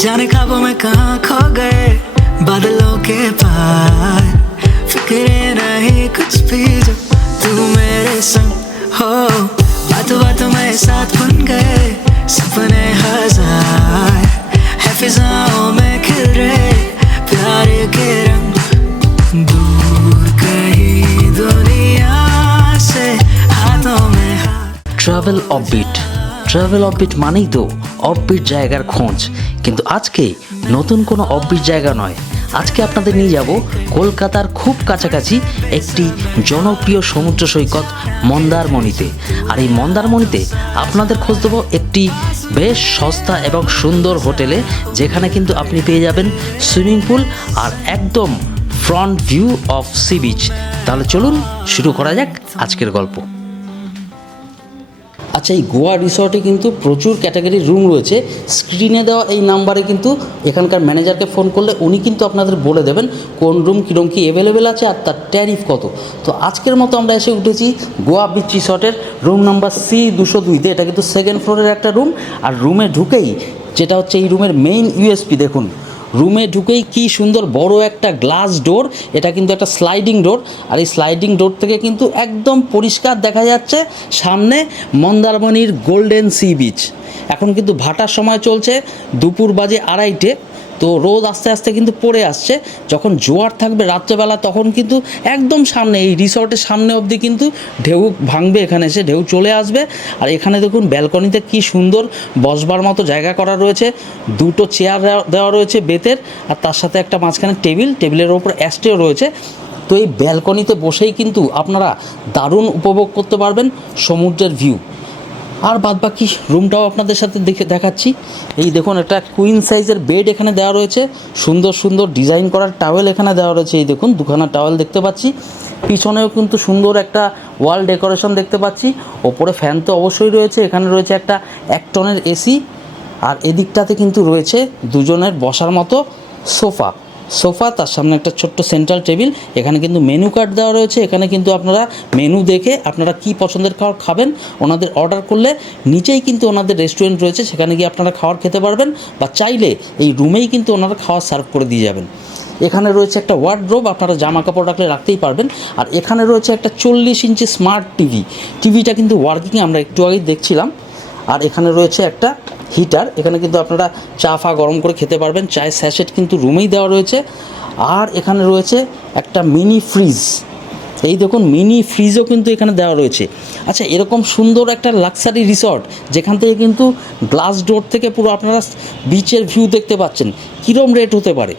जाने ख्वाबों में कहाँ खो गए बादलों के पार, फिक्रे नहीं कुछ भी जो तू मेरे संग हो। बातों बातों में साथ बन गए सपने हजार, है फिजाओं में खिल रहे प्यार के रंग, दूर कहीं दुनिया से हाथों में हाथ। ট্রাভেল অফবিট মানেই তো অফবিট জায়গার খোঁজ, কিন্তু আজকে নতুন কোনো অফবিট জায়গা নয়। আজকে আপনাদের নিয়ে যাব কলকাতার খুব কাছাকাছি একটি জনপ্রিয় সমুদ্র সৈকত মন্দারমণিতে। আর এই মন্দারমণিতে আপনাদের খোঁজ দেবো একটি বেশ সস্তা এবং সুন্দর হোটেলে, যেখানে কিন্তু আপনি পেয়ে যাবেন সুইমিং পুল আর একদম front view of sea beach. তাহলে চলুন শুরু করা যাক আজকের গল্প। আচ্ছা, এই গোয়া রিসর্টে কিন্তু প্রচুর ক্যাটাগরির রুম রয়েছে। স্ক্রিনে দেওয়া এই নাম্বারে কিন্তু এখানকার ম্যানেজারকে ফোন করলে উনি কিন্তু আপনাদের বলে দেবেন কোন রুম কীরকম কী অ্যাভেলেবেল আছে আর তার ট্যারিফ কত। তো আজকের মতো আমরা এসে উঠেছি গোয়া বিচ রিসর্টের রুম নাম্বার C202-তে। এটা কিন্তু সেকেন্ড ফ্লোরের একটা রুম। আর রুমে ঢুকেই যেটা হচ্ছে এই রুমের মেইন ইউএসপি, দেখুন রুমে ঢুকেই কি সুন্দর বড় একটা গ্লাস ডোর। এটা কিন্তু একটা স্লাইডিং ডোর, আর এই স্লাইডিং ডোর থেকে কিন্তু একদম পরিষ্কার দেখা যাচ্ছে সামনে মন্দারমণির গোল্ডেন সি বিচ। এখন কিন্তু ভাটার সময় চলছে, দুপুর বাজে 2:30, তো রোদ আস্তে আস্তে কিন্তু পড়ে আসছে। যখন জোয়ার থাকবে রাত্রেবেলা তখন কিন্তু একদম সামনে এই রিসর্টের সামনে অবধি কিন্তু ঢেউ ভাঙবে, এখানে এসে ঢেউ চলে আসবে। আর এখানে দেখুন ব্যালকনিতে কি সুন্দর বসবার মতো জায়গা করা রয়েছে, দুটো চেয়ার দেওয়া রয়েছে বেতের, আর তার সাথে একটা মাঝখানে টেবিলের ওপর অ্যাস্ট্রেও রয়েছে। তো এই ব্যালকনিতে বসেই কিন্তু আপনারা দারুণ উপভোগ করতে পারবেন সমুদ্রের ভিউ। আর বাদবাকি রুমটাও আপনাদের সাথে দেখাচ্ছি। এই দেখুন একটা কুইন সাইজের বেড এখানে দেওয়া রয়েছে, সুন্দর সুন্দর ডিজাইন করার টাওয়েল এখানে দেওয়া রয়েছে। এই দেখুন দুখানা টাওয়েল দেখতে পাচ্ছি, পিছনেও কিন্তু সুন্দর একটা ওয়াল ডেকোরেশন দেখতে পাচ্ছি। ওপরে ফ্যান তো অবশ্যই রয়েছে, এখানে রয়েছে একটা 1 টনের এসি, আর এদিকটাতে কিন্তু রয়েছে দুজনের বসার মতো সোফা, তার সামনে একটা ছোট্ট সেন্ট্রাল টেবিল। এখানে কিন্তু মেনু কার্ড দেওয়া রয়েছে, এখানে কিন্তু আপনারা মেনু দেখে আপনারা কি পছন্দের খাবার খাবেন ওনাদের অর্ডার করলে নিচেই কিন্তু ওনাদের রেস্টুরেন্ট রয়েছে, সেখানে গিয়ে আপনারা খাবার খেতে পারবেন, বা চাইলে এই রুমেই কিন্তু ওনারা খাওয়া সার্ভ করে দিয়ে যাবেন। এখানে রয়েছে একটা ওয়ার্ডরোব, আপনারা জামা কাপড় রাখলে রাখতেই পারবেন। আর এখানে রয়েছে একটা 40 ইঞ্চি স্মার্ট টিভিটা কিন্তু ওয়ার্কিং, আমরা একটু আগেই দেখছিলাম। আর এখানে রয়েছে একটা হিটার, এখানে কিন্তু আপনারা চা গরম করে খেতে পারবেন। চায়ের স্যাশেট কিন্তু রুমেই দেওয়া রয়েছে। আর এখানে রয়েছে একটা মিনি ফ্রিজ, এই দেখুন মিনি ফ্রিজও কিন্তু এখানে দেওয়া রয়েছে। আচ্ছা, এরকম সুন্দর একটা লাক্সারি রিসর্ট যেখান থেকে কিন্তু গ্লাস ডোর থেকে পুরো আপনারা বিচের ভিউ দেখতে পাচ্ছেন, কীরকম রেট হতে পারে?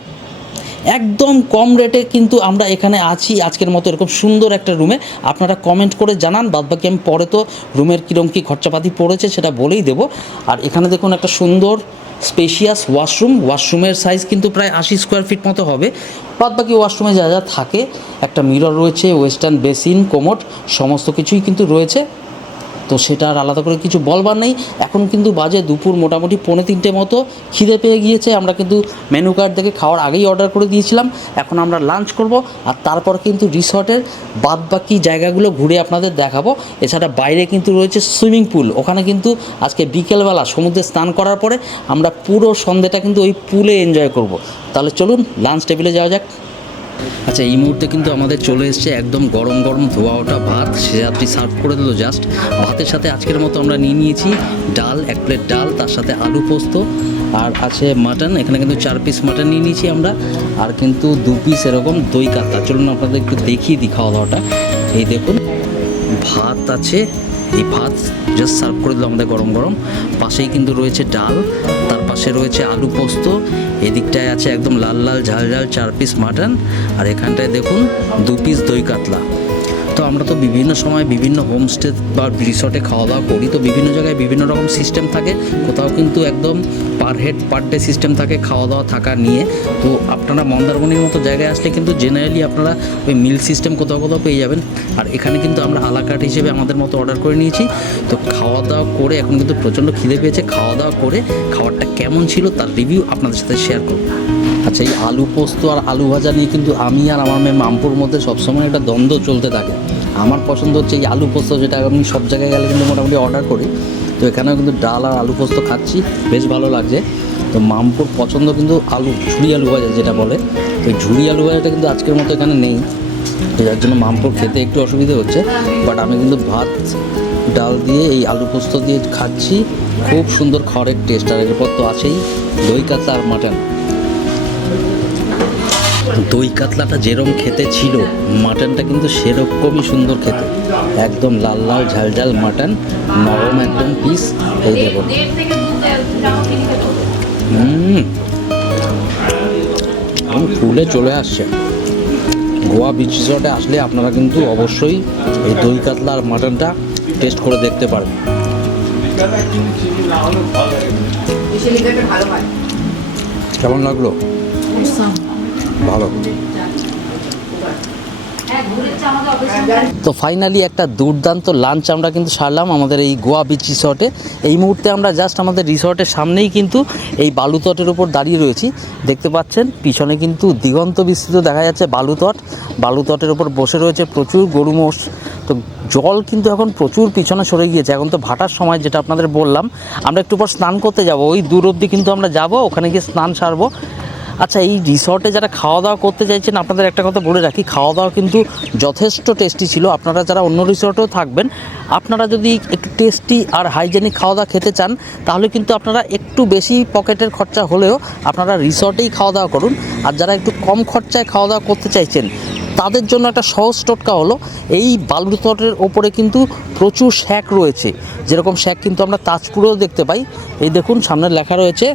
একদম কম রেটে কিন্তু আমরা এখানে আছি আজকের মতো এরকম সুন্দর একটা রুমে। আপনারা কমেন্ট করে জানান, বাদবাকি আমি পরে তো রুমের কীরকম কী খরচাপাতি পড়েছে সেটা বলেই দেবো। আর এখানে দেখুন একটা সুন্দর স্পেশিয়াস ওয়াশরুমের সাইজ কিন্তু প্রায় 80 স্কোয়ার ফিট মতো হবে। বাদবাকি ওয়াশরুমে যা যা থাকে, একটা মিরর রয়েছে, ওয়েস্টার্ন বেসিন, কোমোড, সমস্ত কিছুই কিন্তু রয়েছে। তো সেটা আর আলাদা করে কিছু বলবার নেই। এখন কিন্তু বাজে দুপুর মোটামুটি 2:45 মতো, খিদে পেয়ে গিয়েছে। আমরা কিন্তু মেনু কার্ড দেখে খাওয়ার আগেই অর্ডার করে দিয়েছিলাম। এখন আমরা লাঞ্চ করব, আর তারপর কিন্তু রিসর্টের বাদবাকি জায়গাগুলো ঘুরে আপনাদের দেখাবো। এছাড়া বাইরে কিন্তু রয়েছে সুইমিং পুল, ওখানে কিন্তু আজকে বিকেলবেলা সমুদ্রে স্নান করার পরে আমরা পুরো সন্ধ্যেটা কিন্তু ওই পুলে এনজয় করব। তাহলে চলুন লাঞ্চ টেবিলে যাওয়া যাক। আচ্ছা, এই মুহূর্তে কিন্তু আমাদের চলে এসছে একদম গরম গরম ধোয়া ওঠা ভাত, সে আপনি সার্ভ করে দিল জাস্ট। ভাতের সাথে আজকের মতো আমরা নিয়ে নিয়েছি ডাল, 1 প্লেট ডাল, তার সাথে আলু পোস্ত, আর আছে মাটন। এখানে কিন্তু 4 পিস মাটন নিয়ে নিয়েছি আমরা, আর কিন্তু 2 পিস এরকম দই কাতলা। চলুন আপনাদের একটু দেখিয়ে দিই খাওয়া দাওয়াটা। এই দেখুন ভাত আছে, এই ভাত জাস্ট সার্ভ করে দিল আমাদের গরম গরম। পাশেই কিন্তু রয়েছে ডাল, তার পাশে রয়েছে আলু পোস্ত, এদিকটায় আছে একদম লাল লাল ঝাল 4 পিস মাটন, আর এখানটায় দেখুন 2 পিস দই কাতলা। তো আমরা তো বিভিন্ন সময় বিভিন্ন হোমস্টে বা রিসর্টে খাওয়া দাওয়া করি, তো বিভিন্ন জায়গায় বিভিন্ন রকম সিস্টেম থাকে। কোথাও কিন্তু একদম per head per day system থাকে খাওয়া দাওয়া থাকা নিয়ে। তো আপনারা মন্দারমণির মতো জায়গায় আসলে কিন্তু জেনারেলি আপনারা ওই মিল সিস্টেম কোথাও কোথাও পেয়ে যাবেন। আর এখানে কিন্তু আমরা আলাকার্ট হিসেবে আমাদের মতো অর্ডার করে নিয়েছি। তো খাওয়া দাওয়া করে এখন কিন্তু প্রচণ্ড খিদে পেয়েছে। খাওয়া দাওয়া করে খাবারটা কেমন ছিল তার রিভিউ আপনাদের সাথে শেয়ার করব। আচ্ছা, এই আলু পোস্ত আর আলু ভাজা নিয়ে কিন্তু আমি আর আমার মেয়ে মামপুর মধ্যে সবসময় একটা দ্বন্দ্ব চলতে থাকে। আমার পছন্দ হচ্ছে এই আলু পোস্ত, যেটা আমি সব জায়গায় গেলে কিন্তু মোটামুটি অর্ডার করি। তো এখানেও কিন্তু ডাল আর আলু পোস্ত খাচ্ছি, বেশ ভালো লাগছে। তো মামপুর পছন্দ কিন্তু আলু, ঝুড়ি আলু ভাজা যেটা বলে, তো ঝুড়ি আলু ভাজাটা কিন্তু আজকের মতো এখানে নেই, যার জন্য মামপুর খেতে একটু অসুবিধা হচ্ছে। বাট আমি কিন্তু ভাত ডাল দিয়ে এই আলু পোস্ত দিয়ে খাচ্ছি, খুব সুন্দর খাওয়ারের টেস্ট। আর এরপর তো আছেই দই কাতলা আর মাটন। দই কাতলাটা যেরকম খেতে ছিল, মাটনটা কিন্তু সেরকমই সুন্দর খেতে, একদম লাল লাল ঝাল ঝাল মাটন, নরম একদম পিস। এই দেখুন, ফুলে চলে আসছে। গোয়া বিচ রিসর্টে আসলে আপনারা কিন্তু অবশ্যই এই দই কাতলা আর মাটনটা টেস্ট করে দেখতে পারেন। কেমন লাগলো? ভালো। তো ফাইনালি একটা দুর্দান্ত লাঞ্চ আমরা কিন্তু সারলাম আমাদের এই গোয়া বিচ রিসর্টে। এই মুহূর্তে আমরা জাস্ট আমাদের রিসর্টের সামনেই কিন্তু এই বালুতটের উপর দাঁড়িয়ে রয়েছি। দেখতে পাচ্ছেন পিছনে কিন্তু দিগন্ত বিস্তৃত দেখা যাচ্ছে বালুতট। বালুতটের উপর বসে রয়েছে প্রচুর গরু মোষ। তো জল কিন্তু এখন প্রচুর পিছনে সরে গিয়েছে, এখন তো ভাটার সময়, যেটা আপনাদের বললাম। আমরা একটু পর স্নান করতে যাব, ওই দূর অবধি কিন্তু আমরা যাব, ওখানে গিয়ে স্নান সারবো। আচ্ছা, এই রিসর্টে যারা খাওয়া দাওয়া করতে চাইছেন, আপনাদের একটা কথা বলে রাখি, খাওয়া দাওয়া কিন্তু যথেষ্ট টেস্টি ছিল। আপনারা যারা অন্য রিসর্টেও থাকবেন, আপনারা যদি একটু টেস্টি আর হাইজেনিক খাওয়া দাওয়া খেতে চান, তাহলে কিন্তু আপনারা একটু বেশি পকেটের খরচা হলেও আপনারা রিসর্টেই খাওয়া দাওয়া করুন। আর যারা একটু কম খরচায় খাওয়া দাওয়া করতে চাইছেন, তাদের জন্য একটা সহজ টোটকা হলো, এই বালুতটের ওপরে কিন্তু প্রচুর শ্যাক রয়েছে। যেরকম শ্যাক কিন্তু আমরা তাজপুরেও দেখতে পাই। এই দেখুন, সামনে লেখা রয়েছে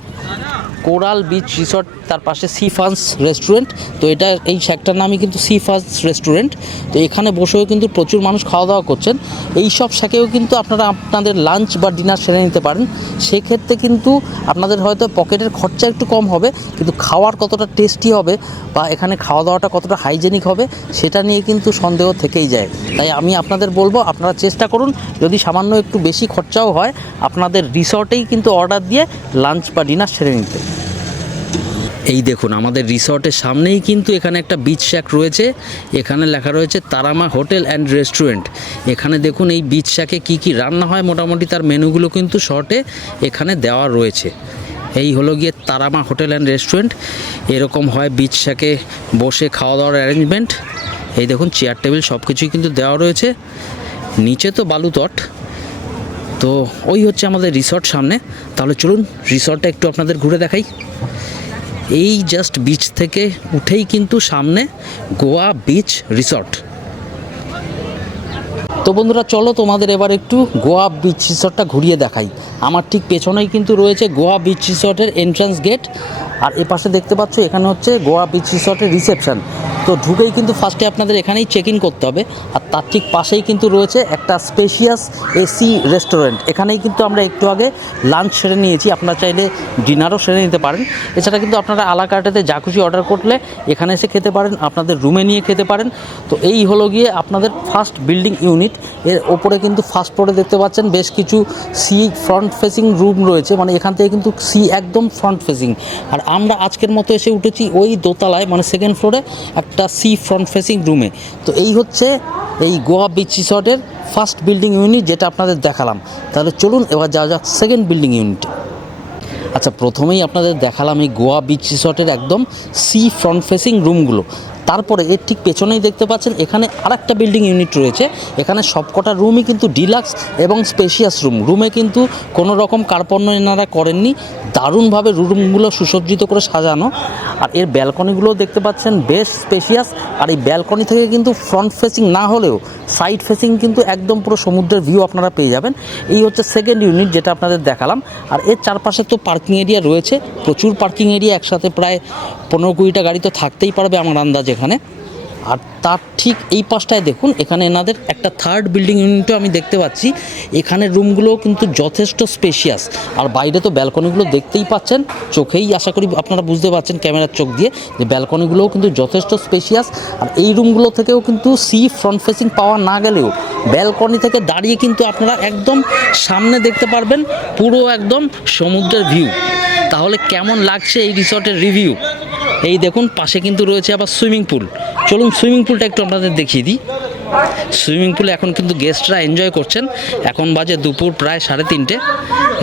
কোরাল বিচ রিসর্ট, তার পাশে সি ফান্স রেস্টুরেন্ট। তো এটা, এই শ্যাকটার নামই কিন্তু সি ফান্স রেস্টুরেন্ট। তো এখানে বসেও কিন্তু প্রচুর মানুষ খাওয়া দাওয়া করছেন। এই সব শ্যাকেও কিন্তু আপনারা আপনাদের লাঞ্চ বা ডিনার সেরে নিতে পারেন। সেক্ষেত্রে কিন্তু আপনাদের হয়তো পকেটের খরচা একটু কম হবে, কিন্তু খাওয়ার কতটা টেস্টি হবে বা এখানে খাওয়া দাওয়াটা কতটা হাইজেনিক হবে, সেটা নিয়ে কিন্তু সন্দেহ থেকেই যায়। তাই আমি আপনাদের বলবো, আপনারা চেষ্টা করুন, যদি সামান্য একটু বেশি খরচাও হয়, আপনাদের রিসর্টেই কিন্তু অর্ডার দিয়ে লাঞ্চ বা ডিনার সেরে নিতে। এই দেখুন, আমাদের রিসর্টের সামনেই কিন্তু এখানে একটা বিচ শ্যাক রয়েছে। এখানে লেখা রয়েছে তারামা হোটেল অ্যান্ড রেস্টুরেন্ট। এখানে দেখুন এই বিচ শ্যাকে কী কী রান্না হয়, মোটামুটি তার মেনুগুলো কিন্তু শর্টে এখানে দেওয়া রয়েছে। এই হলো গিয়ে তারামা হোটেল অ্যান্ড রেস্টুরেন্ট। এরকম হয় বিচ শ্যাকে বসে খাওয়া দাওয়ার অ্যারেঞ্জমেন্ট। এই দেখুন, চেয়ার টেবিল সব কিছুই কিন্তু দেওয়া রয়েছে। নিচে তো বালুতট। তো ওই হচ্ছে আমাদের রিসর্ট সামনে। তাহলে চলুন রিসর্টটা একটু আপনাদের ঘুরে দেখাই। এই জাস্ট বিচ থেকে উঠেই কিন্তু সামনে গোয়া বিচ রিসর্ট। তো বন্ধুরা, চলো তোমাদের এবার একটু গোয়া বিচ রিসর্টটা ঘুরিয়ে দেখাই। আমার ঠিক পেছনেই কিন্তু রয়েছে গোয়া বিচ রিসর্টের এন্ট্রান্স গেট। আর এ পাশে দেখতে পাচ্ছ, এখানে হচ্ছে গোয়া বিচ রিসর্টের রিসেপশন। তো ঢুকেই কিন্তু ফার্স্টে আপনাদের এখানেই চেক ইন করতে হবে। আর তার ঠিক পাশেই কিন্তু রয়েছে একটা স্পেশিয়াস এসি রেস্টুরেন্ট। এখানেই কিন্তু আমরা একটু আগে লাঞ্চ সেরে নিয়েছি, আপনারা চাইলে ডিনারও সেরে নিতে পারেন। এছাড়া কিন্তু আপনারা আলা কার্টেতে যা খুশি অর্ডার করলে এখানে এসে খেতে পারেন, আপনাদের রুমে নিয়ে খেতে পারেন। তো এই হলো গিয়ে আপনাদের ফার্স্ট বিল্ডিং ইউনিট। এর ওপরে কিন্তু ফার্স্ট ফ্লোরে দেখতে পাচ্ছেন বেশ কিছু সি ফ্রন্ট ফেসিং রুম রয়েছে, মানে এখান থেকে কিন্তু সি একদম ফ্রন্ট ফেসিং। আর আমরা আজকের মতো এসে উঠেছি ওই দোতলায়, মানে সেকেন্ড ফ্লোরে একটা সি ফ্রন্ট ফেসিং রুমে। তো এই হচ্ছে এই গোয়া বিচ রিসর্টের ফার্স্ট বিল্ডিং ইউনিট, যেটা আপনাদের দেখালাম। তাহলে চলুন এবার যাওয়া যাক সেকেন্ড বিল্ডিং ইউনিটে। আচ্ছা, প্রথমেই আপনাদের দেখালাম এই গোয়া বিচ রিসর্টের একদম সি ফ্রন্ট ফেসিং রুমগুলো। তারপরে এর ঠিক পেছনেই দেখতে পাচ্ছেন এখানে আরেকটা বিল্ডিং ইউনিট রয়েছে। এখানে সবকটা রুমই কিন্তু ডিলাক্স এবং স্পেশিয়াস রুম। রুমে কিন্তু কোনো রকম কার্পণ্য এনারা করেননি, দারুণভাবে রুমগুলো সুসজ্জিত করে সাজানো। আর এর ব্যালকনিগুলোও দেখতে পাচ্ছেন বেশ স্পেশিয়াস। আর এই ব্যালকনি থেকে কিন্তু ফ্রন্ট ফেসিং না হলেও সাইড ফেসিং কিন্তু একদম পুরো সমুদ্রের ভিউ আপনারা পেয়ে যাবেন। এই হচ্ছে সেকেন্ড ইউনিট, যেটা আপনাদের দেখালাম। আর এর চারপাশে তো পার্কিং এরিয়া রয়েছে, প্রচুর পার্কিং এরিয়া, একসাথে প্রায় 15-20টা গাড়ি তো থাকতেই পারবে আমার আন্দাজ এখানে। আর তার ঠিক এই পাশটায় দেখুন, এখানে এনাদের একটা থার্ড বিল্ডিং ইউনিটও আমি দেখতে পাচ্ছি। এখানে রুমগুলোও কিন্তু যথেষ্ট স্পেশিয়াস। আর বাইরে তো ব্যালকনিগুলো দেখতেই পাচ্ছেন, চোখেই আশা করি আপনারা বুঝতে পারছেন ক্যামেরার চোখ দিয়ে, যে ব্যালকনিগুলোও কিন্তু যথেষ্ট স্পেশিয়াস। আর এই রুমগুলো থেকেও কিন্তু সি ফ্রন্ট ফেসিং পাওয়া না গেলেও ব্যালকনি থেকে দাঁড়িয়ে কিন্তু আপনারা একদম সামনে দেখতে পারবেন পুরো একদম সমুদ্রের ভিউ। তাহলে কেমন লাগছে এই রিসর্টের রিভিউ? এই দেখুন, পাশে কিন্তু রয়েছে আবার সুইমিং পুল। চলুন সুইমিং পুলটা একটু আপনাদের দেখিয়ে দিই। সুইমিং পুলে এখন কিন্তু গেস্টরা এনজয় করছেন। এখন বাজে দুপুর প্রায় 3:30।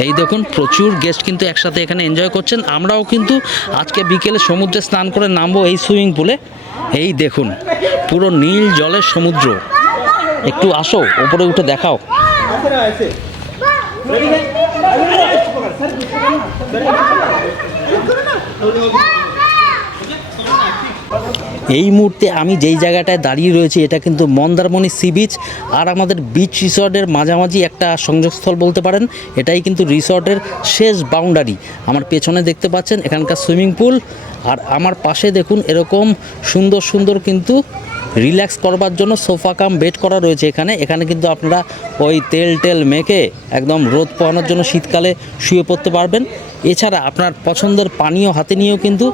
এই দেখুন প্রচুর গেস্ট কিন্তু একসাথে এখানে এনজয় করছেন। আমরাও কিন্তু আজকে বিকেলে সমুদ্রে স্নান করে নামবো এই সুইমিং পুলে। এই দেখুন পুরো নীল জলের সমুদ্র। একটু আসো ওপরে উঠে দেখাও। এই মুহূর্তে আমি যেই জায়গাটায় দাঁড়িয়ে রয়েছি এটা কিন্তু মন্দারমণি সি বিচ আর আমাদের বিচ রিসর্টের মাঝামাঝি একটা সংযোগস্থল বলতে পারেন। এটাই কিন্তু রিসর্টের শেষ বাউন্ডারি। আমার পেছনে দেখতে পাচ্ছেন এখানকার সুইমিং পুল, আর আমার পাশে দেখুন এরকম সুন্দর সুন্দর কিন্তু রিল্যাক্স করবার জন্য সোফা কাম বেড করা রয়েছে এখানে। এখানে কিন্তু আপনারা ওই তেল মেখে একদম রোদ পোহানোর জন্য শীতকালে শুয়ে পড়তে পারবেন। এছাড়া আপনার পছন্দের পানীয় হাতে নিয়েও কিন্তু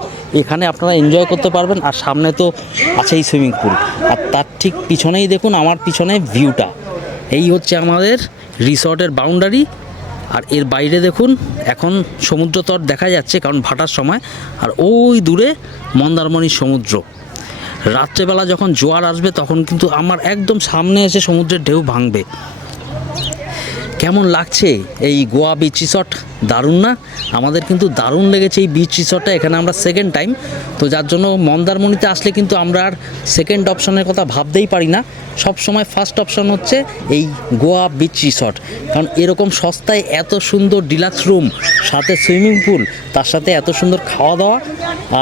এখানে আপনারা এনজয় করতে পারবেন। আর সামনে তো আছেই সুইমিং পুল, আর তার ঠিক পিছনেই দেখুন আমার পিছনে ভিউটা। এই হচ্ছে আমাদের রিসর্টের বাউন্ডারি। আর এর বাইরে দেখুন এখন সমুদ্র তট দেখা যাচ্ছে কারণ ভাটার সময়, আর ওই দূরে মন্দারমণির সমুদ্র। রাত্রেবেলা যখন জোয়ার আসবে তখন কিন্তু আমার একদম সামনে এসে সমুদ্রের ঢেউ ভাঙবে। কেমন লাগছে এই গোয়া বিচ রিসর্ট? দারুণ না? আমাদের কিন্তু দারুণ লেগেছে এই বিচ রিসর্টটা। এখানে আমরা সেকেন্ড টাইম, তো যার জন্য মন্দারমণিতে আসলে কিন্তু আমরা আর সেকেন্ড অপশনের কথা ভাবতেই পারি না। সব সময় ফার্স্ট অপশন হচ্ছে এই গোয়া বিচ রিসর্ট, কারণ এরকম সস্তায় এত সুন্দর ডিলাক্স রুম, সাথে সুইমিং পুল, তার সাথে এত সুন্দর খাওয়া দাওয়া,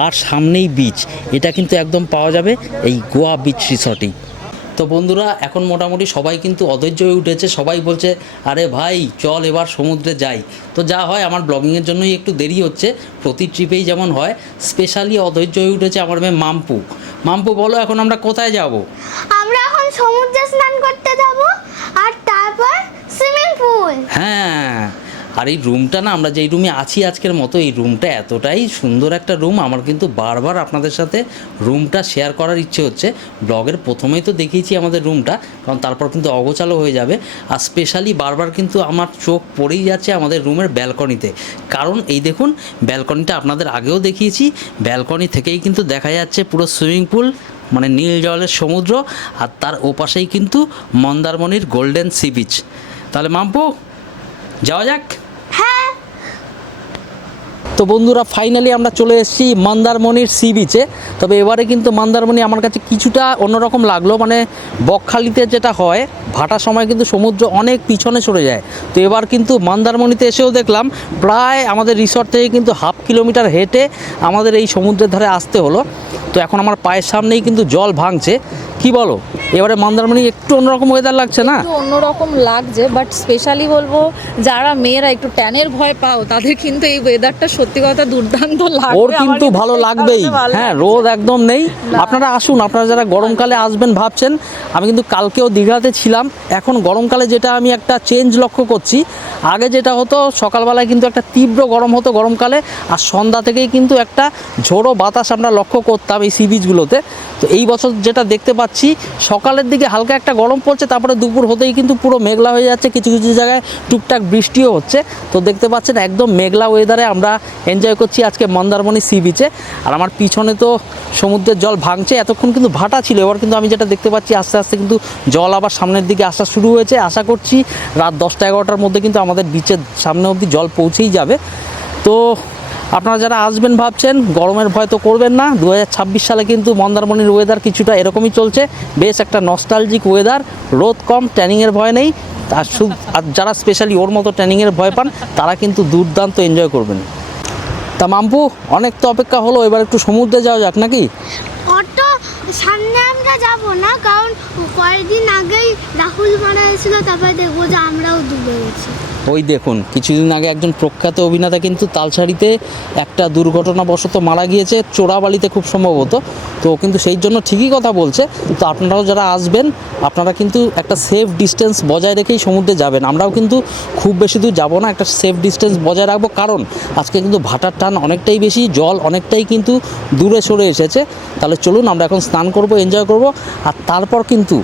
আর সামনেই বিচ, এটা কিন্তু একদম পাওয়া যাবে এই গোয়া বিচ রিসর্টেই। তো বন্ধুরা এখন মোটামুটি সবাই কিন্তু অধৈর্য হয়ে উঠেছে। সবাই বলছে আরে ভাই চল এবার সমুদ্রে যাই। তো যা হয় আমার ব্লগিংয়ের জন্যই একটু দেরি হচ্ছে, প্রতি ট্রিপেই যেমন হয়। স্পেশালি অধৈর্য হয়ে উঠেছে আমার মেয়ে মাম্পু। মাম্পু বলো এখন আমরা কোথায় যাব? আমরা এখন সমুদ্রে স্নান করতে যাব আর তারপর সুইমিং পুল। হ্যাঁ, আর এই রুমটা না, আমরা যেই রুমে আছি আজকের মতো, এই রুমটা এতটাই সুন্দর একটা রুম, আমার কিন্তু বারবার আপনাদের সাথে রুমটা শেয়ার করার ইচ্ছে হচ্ছে। ব্লগের প্রথমেই তো দেখিয়েছি আমাদের রুমটা, কারণ তারপর কিন্তু অগোছালো হয়ে যাবে। আর স্পেশালি বারবার কিন্তু আমার চোখ পড়েই যাচ্ছে আমাদের রুমের ব্যালকনিতে, কারণ এই দেখুন ব্যালকনিটা আপনাদের আগেও দেখিয়েছি। ব্যালকনি থেকেই কিন্তু দেখা যাচ্ছে পুরো সুইমিং পুল, মানে নীল জলের সমুদ্র, আর তার ওপাশেই কিন্তু মন্দারমণির গোল্ডেন সি বিচ। তাহলে মাম্পু যাওয়া যাক। তো বন্ধুরা ফাইনালি আমরা চলে এসেছি মন্দারমণির সি বিচে। তবে এবারে কিন্তু মন্দারমণি আমার কাছে কিছুটা অন্যরকম লাগলো, মানে বকখালিতে যেটা হয় ভাটার সময় কিন্তু সমুদ্র অনেক পিছনে সরে যায়। তো এবার কিন্তু মন্দারমণিতে এসেও দেখলাম প্রায় আমাদের রিসর্ট থেকে কিন্তু 1/2 কিলোমিটার হেঁটে আমাদের এই সমুদ্রের ধারে আসতে হলো। তো এখন আমার পায়ের সামনেই কিন্তু জল ভাঙছে। কি বলো, এবারে মন্দারমণি একটু অন্যরকম ওয়েদার লাগছে না? একটু অন্যরকম লাগছে, বাট স্পেশালি বলবো যারা মেয়েরা একটু ট্যানের ভয় পাও তাদের কিন্তু এই ওয়েদারটা সত্যি কথা দুর্দান্ত লাগবে। ওর কিন্তু ভালো লাগবেই। হ্যাঁ, রোদ একদম নেই। আপনারা আসুন, আপনারা যারা গরমকালে আসবেন ভাবছেন, আমি কিন্তু কালকেও দীঘাতে ছিলাম। এখন গরমকালে যেটা আমি একটা চেঞ্জ লক্ষ্য করছি, আগে যেটা হতো সকালবেলায় কিন্তু একটা তীব্র গরম হতো গরমকালে, আর সন্ধ্যা থেকেই কিন্তু একটা ঝোড়ো বাতাস আমরা লক্ষ্য করতাম এই সি বিচগুলোতে। তো এই বছর যেটা দেখতে পাচ্ছি সকালের দিকে হালকা একটা গরম পড়ছে, তারপরে দুপুর হতেই কিন্তু পুরো মেঘলা হয়ে যাচ্ছে, কিছু কিছু জায়গায় টুকটাক বৃষ্টিও হচ্ছে। তো দেখতে পাচ্ছেন একদম মেঘলা ওয়েদারে আমরা এনজয় করছি আজকে মন্দারমণি সি বিচে। আর আমার পিছনে তো সমুদ্রের জল ভাঙছে, এতক্ষণ কিন্তু ভাটা ছিল, এবার কিন্তু আমি যেটা দেখতে পাচ্ছি আস্তে আস্তে কিন্তু জল আবার সামনের দিকে আসা শুরু হয়েছে। আশা করছি রাত 10টা-11টার মধ্যে কিন্তু আমাদের বিচের সামনে অবধি জল পৌঁছেই যাবে। তো আপনারা যারা আসবেন ভাবছেন, গরমের ভয় তো করবেন না। 2026 সালে কিন্তু মন্দারমণির ওয়েদার কিছুটা এরকমই চলছে, বেশ একটা নস্টালজিক ওয়েদার, রোদ কম, ট্যানিংয়ের ভয় নেই। আর যারা স্পেশালি ওর মতো ট্যানিংয়ের ভয় পান তারা কিন্তু দুর্দান্ত এনজয় করবেন। তা মাম্পু অনেক তো অপেক্ষা হলো, এবার একটু সমুদ্রে যাওয়া যাক নাকি? অত সামনে আমরা যাব না, কারণ কয়েকদিন আগেই রাহুল মারা গেছিল, তারপরে দেখবো যে আমরাও ডুবে গেছি। ওই দেখুন কিছুদিন আগে একজন প্রখ্যাত অভিনেতা কিন্তু তালসারিতে একটা দুর্ঘটনাবশত মারা গিয়েছে, চোরাবালিতে খুব সম্ভবত। তো কিন্তু সেই জন্য ঠিকই কথা বলছে। তো আপনারাও যারা আসবেন আপনারা কিন্তু একটা সেফ ডিস্টেন্স বজায় রেখেই সমুদ্রে যাবেন। আমরাও কিন্তু খুব বেশি দূর যাবো না, একটা সেফ ডিস্টেন্স বজায় রাখবো, কারণ আজকে কিন্তু ভাটার টান অনেকটাই বেশি, জল অনেকটাই কিন্তু দূরে সরে এসেছে। তাহলে চলুন আমরা এখন স্নান করব, এনজয় করব, আর তারপর কিন্তু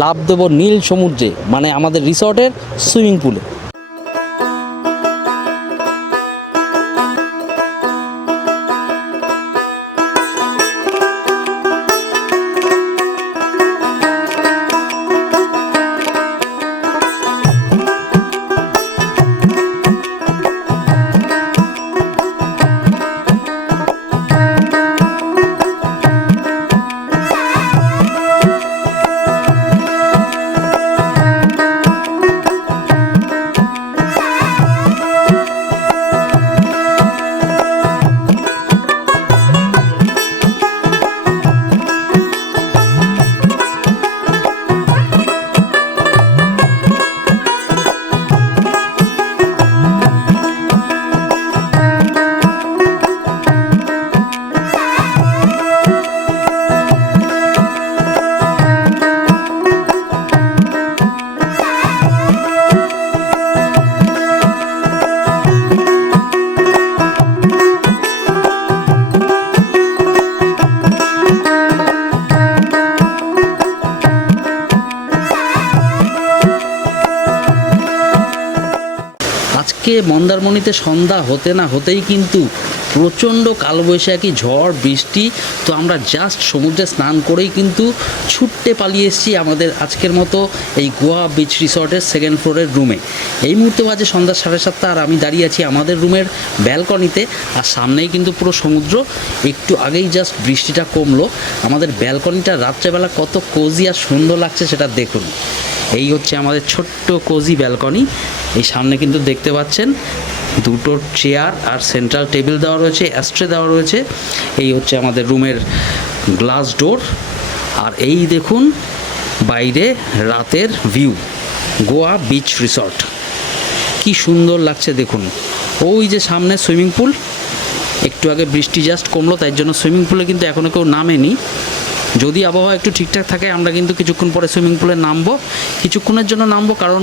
লাফ দেবো নীল সমুদ্রে, মানে আমাদের রিসর্টের সুইমিং পুলে। আজকে মন্দারমণিতে সন্ধ্যা হতে না হতেই কিন্তু প্রচণ্ড কালবৈশাখী ঝড় বৃষ্টি। তো আমরা জাস্ট সমুদ্রে স্নান করেই কিন্তু ছুটতে পালিয়ে এসেছি আমাদের আজকের মতো এই গোয়া বিচ রিসর্টের সেকেন্ড ফ্লোরের রুমে। এই মুহূর্তে বাজে সন্ধ্যা 7:30 আর আমি দাঁড়িয়ে আছি আমাদের রুমের ব্যালকনিতে, আর সামনেই কিন্তু পুরো সমুদ্র। একটু আগেই জাস্ট বৃষ্টিটা কমলো। আমাদের ব্যালকনিটা রাত্রেবেলা কত কোজি আর সুন্দর লাগছে সেটা দেখুন। এই হচ্ছে আমাদের ছোট্ট কোজি ব্যালকনি। এই সামনে কিন্তু দেখতে পাচ্ছেন দুটো চেয়ার আর সেন্ট্রাল টেবিল দেওয়া রয়েছে, অ্যাস্ট্রে দেওয়া রয়েছে। এই হচ্ছে আমাদের রুমের গ্লাস ডোর। আর এই দেখুন বাইরে রাতের ভিউ, গোয়া বিচ রিসর্ট কি সুন্দর লাগছে দেখুন। ওই যে সামনে সুইমিং পুল, একটু আগে বৃষ্টি জাস্ট কমলো তাই জন্য সুইমিং পুলে কিন্তু এখনও কেউ নামেনি। যদি আবহাওয়া একটু ঠিকঠাক থাকে আমরা কিন্তু কিছুক্ষণ পরে সুইমিং পুলে নামবো, কিছুক্ষণের জন্য নামবো, কারণ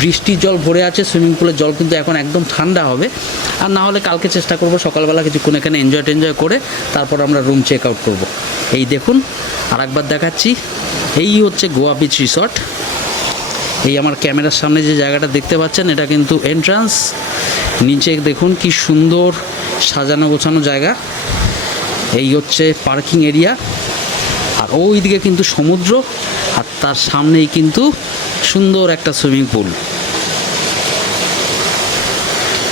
বৃষ্টির জল ভরে আছে। সুইমিং পুলের জল কিন্তু এখন একদম ঠান্ডা হবে। আর না হলে কালকে চেষ্টা করব সকালবেলা কিছুক্ষণ এখানে এনজয় করে তারপর আমরা রুম চেক আউট করবো। এই দেখুন আরেকবার দেখাচ্ছি, এই হচ্ছে গোয়া বিচ রিসর্ট। এই আমার ক্যামেরার সামনে যে জায়গাটা দেখতে পাচ্ছেন এটা কিন্তু এন্ট্রান্স। নিচে দেখুন কি সুন্দর সাজানো গোছানো জায়গা। এই হচ্ছে পার্কিং এরিয়া, আর ওই দিকে কিন্তু সমুদ্র, আর তার সামনেই কিন্তু সুন্দর একটা সুইমিং পুল।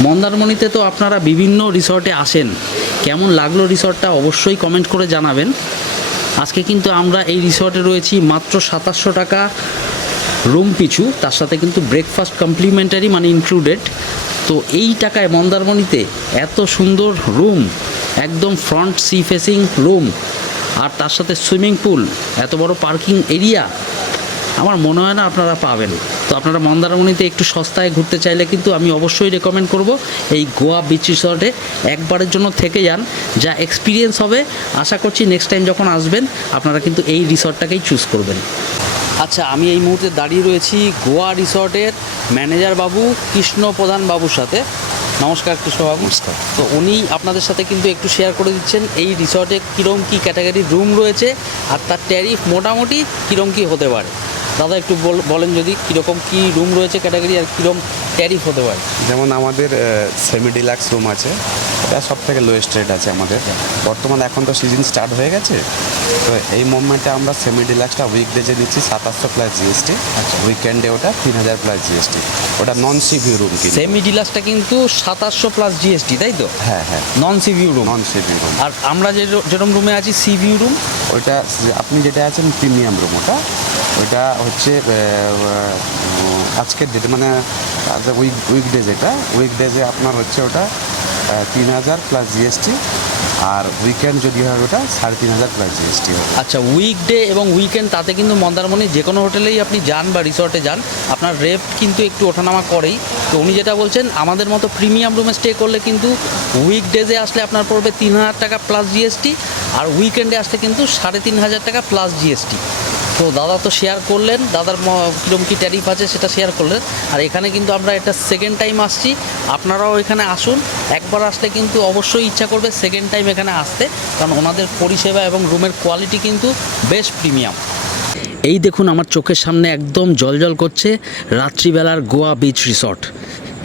মন্দারমণিতে তো আপনারা বিভিন্ন রিসর্টে আসেন, কেমন লাগলো রিসর্টটা অবশ্যই কমেন্ট করে জানাবেন। আজকে কিন্তু আমরা এই রিসর্টে রয়েছি মাত্র 2700 টাকা রুম পিছু, তার সাথে কিন্তু ব্রেকফাস্ট কমপ্লিমেন্টারি মানে ইনক্লুডেড। তো এই টাকায় মন্দারমণিতে এত সুন্দর রুম, একদম ফ্রন্ট সি ফেসিং রুম, আর তার সাথে সুইমিং পুল, এত বড় পার্কিং এরিয়া, আমার মনে হয় না আপনারা পাবেন। তো আপনারা মন্দারমণিতে একটু সস্তায় ঘুরতে চাইলে কিন্তু আমি অবশ্যই রেকমেন্ড করব এই গোয়া বিচ রিসর্টে একবারের জন্য থেকে যান, যা এক্সপিরিয়েন্স হবে। আশা করছি নেক্সট টাইম যখন আসবেন আপনারা কিন্তু এই রিসর্টটাকেই চুজ করবেন। আচ্ছা, আমি এই মুহূর্তে দাঁড়িয়ে রয়েছি গোয়া রিসর্টের ম্যানেজার বাবু কৃষ্ণ প্রধান বাবুর সাথে। নমস্কার কৃষ্ণবাবু। নমস্কার। তো উনি আপনাদের সাথে কিন্তু একটু শেয়ার করে দিচ্ছেন এই রিসর্টে কীরকম কী ক্যাটাগরির রুম রয়েছে আর তার ট্যারিফ মোটামুটি কীরকম কী হতে পারে। দাদা একটু বলেন যদি কীরকম কী রুম রয়েছে ক্যাটাগরি আর কীরকম ট্যারিফ হতে পারে। যেমন আমাদের সেমি ডিলাক্স রুম আছে, এটা সব থেকে লোয়েস্ট রেট আছে আমাদের বর্তমানে। এখন তো সিজন স্টার্ট হয়ে গেছে, তো এই মোমেন্টে আমরা সেমি ডিলাক্সটা উইকডেজে দিচ্ছি 2700 প্লাস জিএসটি, উইকেন্ডে ওটা 3000 প্লাস জিএসটি। ওটা নন সি ভিউ রুম। সেমি ডিলাক্সটা কিন্তু 2700 প্লাস জিএসটি, তাই তো? হ্যাঁ হ্যাঁ, নন সি ভিউ রুম। নন সি ভিউ রুম। আর আমরা যেরকম রুমে আছি সি ভিউ রুম, ওইটা আপনি যেটা আছেন প্রিমিয়াম রুম, ওইটা হচ্ছে আজকের ডেটে মানে উইকডেজ, এটা উইকডেজে আপনার হচ্ছে ওটা 3000 প্লাস জিএসটি, আর উইকেন্ড যদি হয় ওটা 3500 প্লাস জিএসটি হবে। আচ্ছা, উইকডে এবং উইকেন্ড তাতে কিন্তু মন্দারমণির যে কোনো হোটেলেই আপনি যান বা রিসর্টে যান আপনার রেট কিন্তু একটু ওঠানামা করেই। তো উনি যেটা বলছেন আমাদের মতো প্রিমিয়াম রুমে স্টে করলে কিন্তু উইকডেজে আসলে আপনার পড়বে 3000 টাকা প্লাস জিএসটি, আর উইকেন্ডে আসলে কিন্তু 3500 টাকা প্লাস জিএসটি। তো দাদা তো শেয়ার করলেন, দাদার কীরকম কী ট্যারিফ আছে সেটা শেয়ার করলেন। আর এখানে কিন্তু আমরা এটা সেকেন্ড টাইম আসছি, আপনারাও এখানে আসুন। একবার আসলে কিন্তু অবশ্যই ইচ্ছা করবে সেকেন্ড টাইম এখানে আসতে, কারণ ওনাদের পরিষেবা এবং রুমের কোয়ালিটি কিন্তু বেশ প্রিমিয়াম। এই দেখুন আমার চোখের সামনে একদম জলজল করছে রাত্রিবেলার গোয়া বিচ রিসর্ট।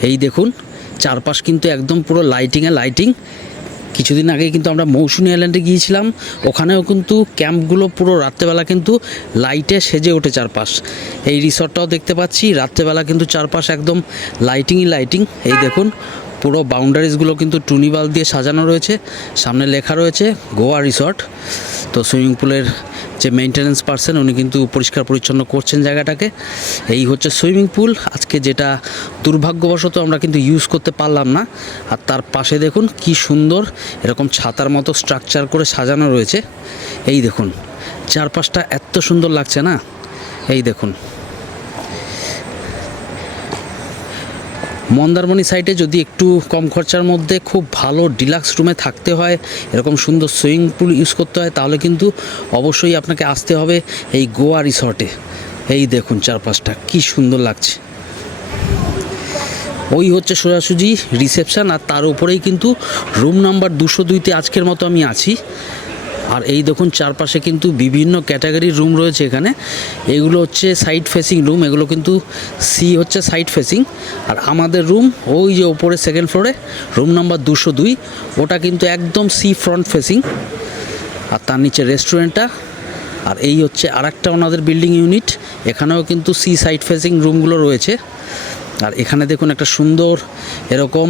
এই দেখুন চারপাশ কিন্তু একদম পুরো লাইটিং। কিছুদিন আগে কিন্তু আমরা মৌসুমী আইল্যান্ডে গিয়েছিলাম, ওখানেও কিন্তু ক্যাম্পগুলো পুরো রাত্রেবেলা কিন্তু লাইটে সেজে ওঠে চারপাশ। এই রিসর্টটাও দেখতে পাচ্ছি রাত্রেবেলা কিন্তু চারপাশ একদম লাইটিং। এই দেখুন পুরো বাউন্ডারিজগুলো কিন্তু টুনি বাল্ব দিয়ে সাজানো রয়েছে, সামনে লেখা রয়েছে গোয়া রিসর্ট। তো সুইমিং পুলের যে মেইনটেনেন্স পার্সন উনি কিন্তু পরিষ্কার পরিচ্ছন্ন করছেন জায়গাটাকে। এই হচ্ছে সুইমিং পুল, আজকে যেটা দুর্ভাগ্যবশত আমরা কিন্তু ইউজ করতে পারলাম না। আর তার পাশে দেখুন কি সুন্দর এরকম ছাতার মতো স্ট্রাকচার করে সাজানো রয়েছে। এই দেখুন চারপাশটা এত সুন্দর লাগছে না। এই দেখুন মন্দারমণি সাইডে যদি একটু কম খরচার মধ্যে খুব ভালো ডিলাক্স রুমে থাকতে হয়, এরকম সুন্দর সুইমিং পুল ইউজ করতে হয়, তাহলে কিন্তু অবশ্যই আপনাকে আসতে হবে এই গোয়া রিসর্টে। এই দেখুন চারপাশটা কি সুন্দর লাগছে। ওই হচ্ছে সোজাসুজি রিসেপশান, আর তার উপরেই কিন্তু রুম নাম্বার 202তে আজকের মতো আমি আছি। আর এই দেখুন চারপাশে কিন্তু বিভিন্ন ক্যাটাগরির রুম রয়েছে এখানে। এগুলো হচ্ছে সাইড ফেসিং রুম, এগুলো কিন্তু সি হচ্ছে সাইড ফেসিং। আর আমাদের রুম ওই যে ওপরে সেকেন্ড ফ্লোরে রুম নাম্বার 202, ওটা কিন্তু একদম সি ফ্রন্ট ফেসিং। আর তার নিচে রেস্টুরেন্টটা। আর এই হচ্ছে আরেকটা ওনাদের বিল্ডিং ইউনিট, এখানেও কিন্তু সি সাইড ফেসিং রুমগুলো রয়েছে। আর এখানে দেখুন একটা সুন্দর এরকম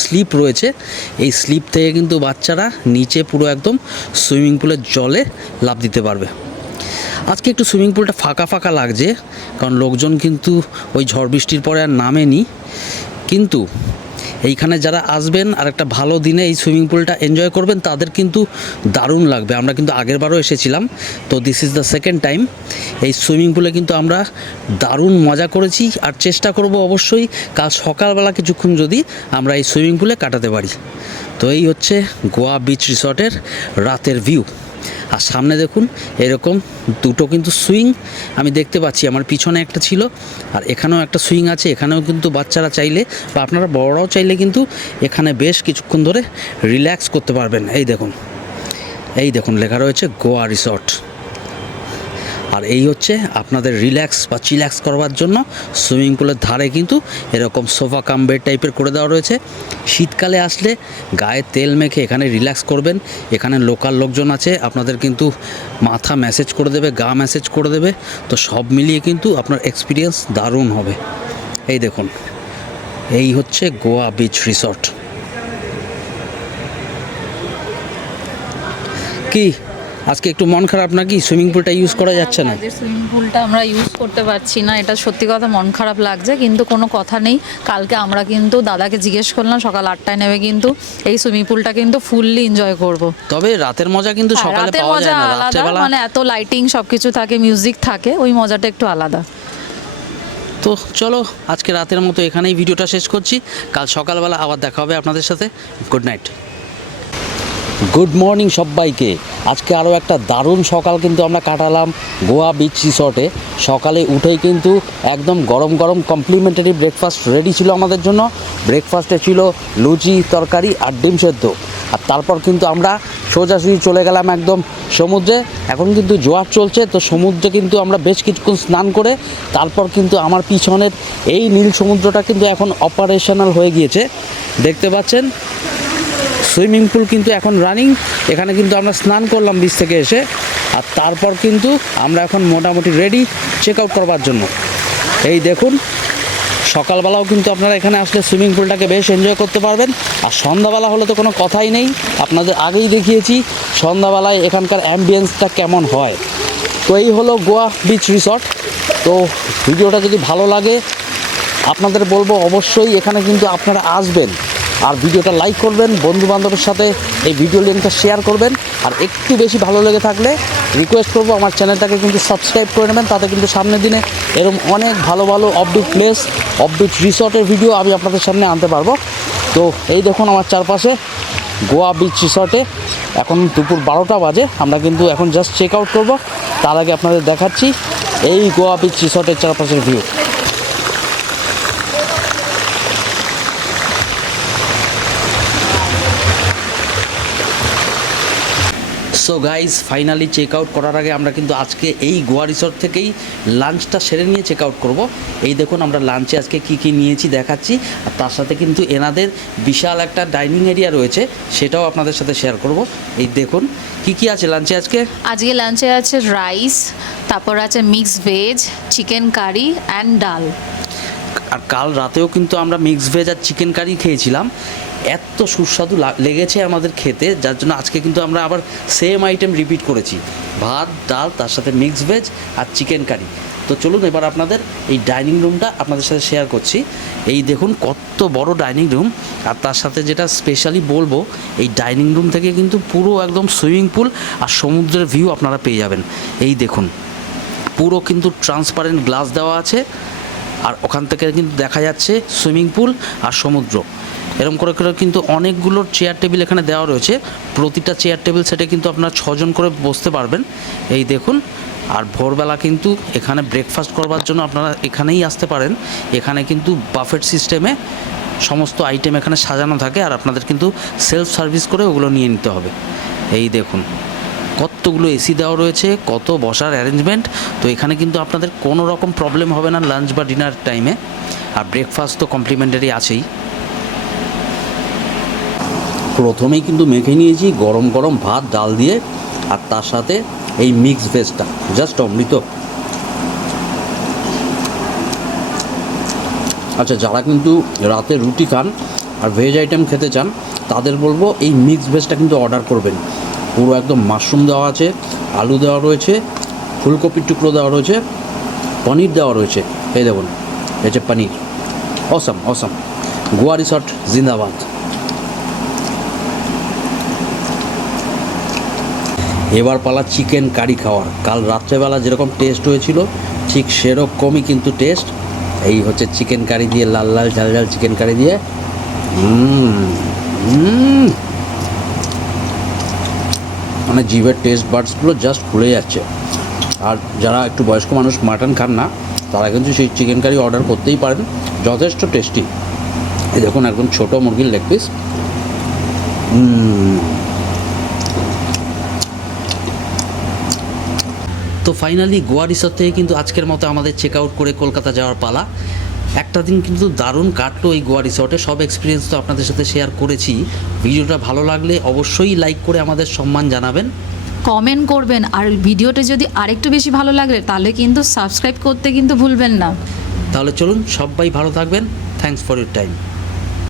স্লিপ রয়েছে, এই স্লিপ থেকে কিন্তু বাচ্চারা নিচে পুরো একদম সুইমিং পুলের জলে লাফ দিতে পারবে। আজকে একটু সুইমিং পুলটা ফাঁকা ফাঁকা লাগছে, কারণ লোকজন কিন্তু ওই ঝড় বৃষ্টির পরে আর নামেনি। কিন্তু এইখানে যারা আসবেন আর একটা ভালো দিনে এই সুইমিং পুলটা এনজয় করবেন, তাদের কিন্তু দারুণ লাগবে। আমরা কিন্তু আগের বারও এসেছিলাম, তো this is the second time. এই সুইমিং পুলে কিন্তু আমরা দারুণ মজা করেছি, আর চেষ্টা করব অবশ্যই কাল সকালবেলা কিছুক্ষণ যদি আমরা এই সুইমিং পুলে কাটাতে পারি। তো এই হচ্ছে গোয়া বিচ রিসর্টের রাতের ভিউ। আর সামনে দেখুন এরকম দুটো কিন্তু সুইং আমি দেখতে পাচ্ছি, আমার পিছনে একটা ছিল আর এখানেও একটা সুইং আছে। এখানেও কিন্তু বাচ্চারা চাইলে বা আপনারা বড়রাও চাইলে কিন্তু এখানে বেশ কিছুক্ষণ ধরে রিল্যাক্স করতে পারবেন। এই দেখুন লেখা রয়েছে গোয়া রিসর্ট। আর এই হচ্ছে আপনাদের রিল্যাক্স বা চিল্যাক্স করবার জন্য সুইমিং পুলের ধারে কিন্তু এরকম সোফা কাম বেড টাইপের করে দেওয়া রয়েছে। শীতকালে আসলে গায়ে তেল মেখে এখানে রিল্যাক্স করবেন। এখানে লোকাল লোকজন আছে, আপনাদের কিন্তু মাথা ম্যাসেজ করে দেবে, গা ম্যাসেজ করে দেবে। তো সব মিলিয়ে কিন্তু আপনার এক্সপিরিয়েন্স দারুণ হবে। এই দেখুন এই হচ্ছে গোয়া বিচ রিসর্ট। কি আজকে একটু মন খারাপ নাকি? সুইমিং পুলটা ইউজ করা যাচ্ছে না? সুইমিং পুলটা আমরা ইউজ করতে পারছি না, এটা সত্যি কথা মন খারাপ লাগছে, কিন্তু কোনো কথা নেই। কালকে আমরা কিন্তু দাদাকে জিজ্ঞেস করলাম সকাল 8টায় নেবে কিন্তু এই সুইমিং পুলটা কিন্তু ফুললি এনজয় করব। তবে রাতের মজা কিন্তু সকালে পাওয়া যায় না, রাত্রেবেলা মানে এত লাইটিং সবকিছু থাকে, মিউজিক থাকে, ওই মজাটা একটু আলাদা। তো চলো আজকে রাতের মতো এখানেই ভিডিওটা শেষ করছি, কাল সকালবেলা আবার দেখা হবে আপনাদের সাথে। Good night. গুড মর্নিং সবাইকে। আজকে আরও একটা দারুণ সকাল কিন্তু আমরা কাটালাম গোয়া বিচ রিসর্টে। সকালে উঠেই কিন্তু একদম গরম গরম কমপ্লিমেন্টারি ব্রেকফাস্ট রেডি ছিল আমাদের জন্য। ব্রেকফাস্টে ছিল লুচি তরকারি আর ডিম সেদ্ধ। আর তারপর কিন্তু আমরা সোজাসুজি চলে গেলাম একদম সমুদ্রে। এখন কিন্তু জোয়ার চলছে, তো সমুদ্রে কিন্তু আমরা বেশ কিছুক্ষণ স্নান করে তারপর কিন্তু আমার পিছনের এই নীল সমুদ্রটা কিন্তু এখন অপারেশনাল হয়ে গিয়েছে, দেখতে পাচ্ছেন। সুইমিং পুল কিন্তু এখন রানিং। এখানে কিন্তু আমরা স্নান করলাম বিচ থেকে এসে, আর তারপর কিন্তু আমরা এখন মোটামুটি রেডি চেক আউট করবার জন্য। এই দেখুন সকালবেলাও কিন্তু আপনারা এখানে আসলে সুইমিং পুলটাকে বেশ এনজয় করতে পারবেন। আর সন্ধ্যাবেলা হলে তো কোনো কথাই নেই, আপনাদের আগেই দেখিয়েছি সন্ধ্যাবেলায় এখানকার অ্যাম্বিয়েন্সটা কেমন হয়। তো এই হলো গোয়া বিচ রিসর্ট। তো ভিডিওটা যদি ভালো লাগে আপনাদের বলবো অবশ্যই এখানে কিন্তু আপনারা আসবেন, আর ভিডিওটা লাইক করবেন, বন্ধুবান্ধবের সাথে এই ভিডিও লিঙ্কটা শেয়ার করবেন। আর একটু বেশি ভালো লেগে থাকলে রিকোয়েস্ট করবো আমার চ্যানেলটাকে কিন্তু সাবস্ক্রাইব করে নেবেন, তাতে কিন্তু সামনের দিনে এরকম অনেক ভালো ভালো অফবিট প্লেস, অফবিট রিসর্টের ভিডিও আমি আপনাদের সামনে আনতে পারবো। তো এই দেখুন আমার চারপাশে গোয়া বিচ রিসর্টে এখন দুপুর 12টা বাজে। আমরা কিন্তু এখন জাস্ট চেক আউট করবো, তার আগে আপনাদের দেখাচ্ছি এই গোয়া বিচ রিসর্টের চারপাশের view. So guys finally check out করার আগে আমরা কিন্তু আজকে এই গোয়া রিসর্ট থেকেই লাঞ্চটা সেরে নিয়ে চেক আউট করবো। এই দেখুন আমরা লাঞ্চে আজকে কি কি নিয়েছি দেখাচ্ছি, আর তার সাথে কিন্তু এনাদের বিশাল একটা ডাইনিং এরিয়া রয়েছে, সেটাও আপনাদের সাথে শেয়ার করব। এই দেখুন কি কি আছে লাঞ্চে আজকে। আজকে লাঞ্চে আছে রাইস, তারপর আছে mixed veg, chicken curry and dal. আর কাল রাতেও কিন্তু আমরা মিক্সড ভেজ আর চিকেন কারি খেয়েছিলাম, এত সুস্বাদু লেগেছে আমাদের খেতে, যার জন্য আজকে কিন্তু আমরা আবার সেম আইটেম রিপিট করেছি, ভাত ডাল তার সাথে মিক্সড ভেজ আর চিকেন কারি। তো চলুন এবার আপনাদের এই ডাইনিং রুমটা আপনাদের সাথে শেয়ার করছি। এই দেখুন কত বড় ডাইনিং রুম, আর তার সাথে যেটা স্পেশালি বলবো এই ডাইনিং রুম থেকে কিন্তু পুরো একদম সুইমিং পুল আর সমুদ্রের ভিউ আপনারা পেয়ে যাবেন। এই দেখুন পুরো কিন্তু ট্রান্সপারেন্ট গ্লাস দেওয়া আছে, আর ওখান থেকে কিন্তু দেখা যাচ্ছে সুইমিং পুল আর সমুদ্র। এরকম করে করে কিন্তু অনেকগুলো চেয়ার টেবিল এখানে দেওয়া রয়েছে, প্রতিটা চেয়ার টেবিল সেটে কিন্তু আপনারা 6 জন করে বসতে পারবেন। এই দেখুন, আর ভোরবেলা কিন্তু এখানে ব্রেকফাস্ট করবার জন্য আপনারা এখানেই আসতে পারেন। এখানে কিন্তু বাফেট সিস্টেমে সমস্ত আইটেম এখানে সাজানো থাকে, আর আপনাদের কিন্তু সেলফ সার্ভিস করে ওগুলো নিয়ে নিতে হবে। এই দেখুন কতগুলো এসি দেওয়া রয়েছে, কত বসার অ্যারেঞ্জমেন্ট। তো এখানে কিন্তু আপনাদের কোনো রকম প্রবলেম হবে না লাঞ্চ বা ডিনার টাইমে। আর ব্রেকফাস্ট তো কমপ্লিমেন্টারি আছেই। প্রথমেই কিন্তু মেখে নিয়েছি গরম গরম ভাত ডাল দিয়ে, আর তার সাথে এই মিক্স ভেজটা জাস্ট অমৃত। আচ্ছা, যারা কিন্তু রাতে রুটি খান আর ভেজ আইটেম খেতে চান তাদের বলবো এই মিক্স ভেজটা কিন্তু অর্ডার করবেন। পুরো একদম মাশরুম দেওয়া আছে, আলু দেওয়া রয়েছে, ফুলকপির টুকরো দেওয়া রয়েছে, পনির দেওয়া রয়েছে। এই দেখুন, এই যে পনির, অসম অসম। গোয়া রিসর্ট জিন্দাবাদ। এবার পালা চিকেন কারি খাওয়ার। কাল রাত্রেবেলা যেরকম টেস্ট হয়েছিল ঠিক সেরকমই কিন্তু টেস্ট। এই হচ্ছে চিকেন কারি দিয়ে, লাল লাল ঝাল ঝাল চিকেন কারি দিয়ে। মানে জিভের টেস্ট বাডসগুলো জাস্ট খুলে যাচ্ছে। আর যারা একটু বয়স্ক মানুষ মাটন খান না, তারা কিন্তু সেই চিকেন কারি অর্ডার করতেই পারেন, যথেষ্ট টেস্টি। এই দেখুন একদম ছোটো মুরগির লেগ পিস। তো ফাইনালি গোয়া রিসর্ট থেকে কিন্তু আজকের মতো আমাদের চেক আউট করে কলকাতা যাওয়ার পালা। একটা দিন কিন্তু দারুণ কাটলো এই গোয়া রিসর্টে। সব এক্সপিরিয়েন্স তো আপনাদের সাথে শেয়ার করেছি। ভিডিওটা ভালো লাগলে অবশ্যই লাইক করে আমাদের সম্মান জানাবেন, কমেন্ট করবেন। আর ভিডিওটা যদি আরেকটু বেশি ভালো লাগে তাহলে কিন্তু সাবস্ক্রাইব করতে কিন্তু ভুলবেন না। তাহলে চলুন, সবাই ভালো থাকবেন। Thanks for your time.